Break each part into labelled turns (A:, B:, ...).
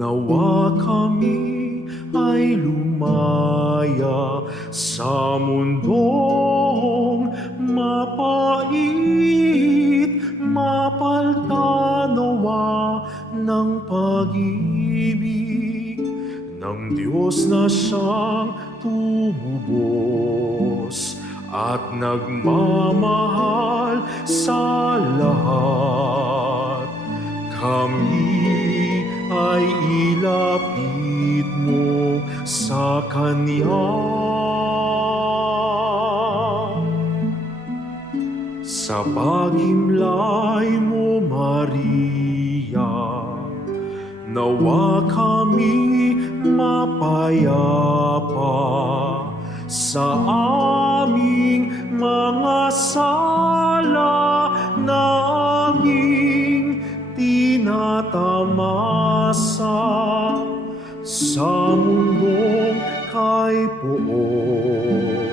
A: Nawa kami ay lumaya sa mundong mapait, mapaltanawa ng pag-ibig ng Diyos na siyang tumubos at nagmamahal sa lahat. Kami ay ilapit mo sa Kanya. Sa pagimlay mo, Maria, nawa kami mapayapa sa aming mga sala na aming tinatamasa sa mundong kay poon.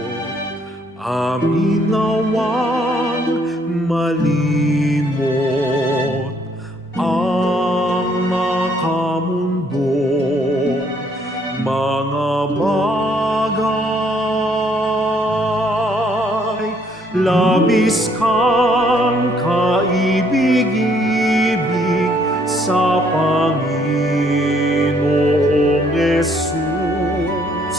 A: Amin nawang malimot ang makamundo mga bagay labis kang kaibig-ibig sa Panginoong Jesus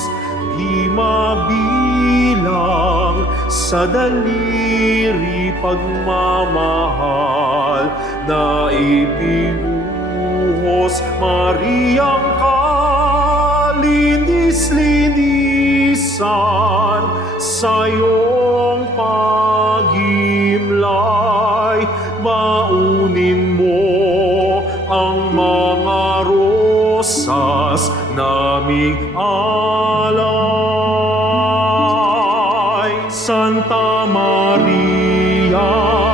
A: di mabilang sa daliri pagmamahal na ibinuhos Mariang kalinis-linisan sa iyong pagimlay. baunin naming alay Santa Maria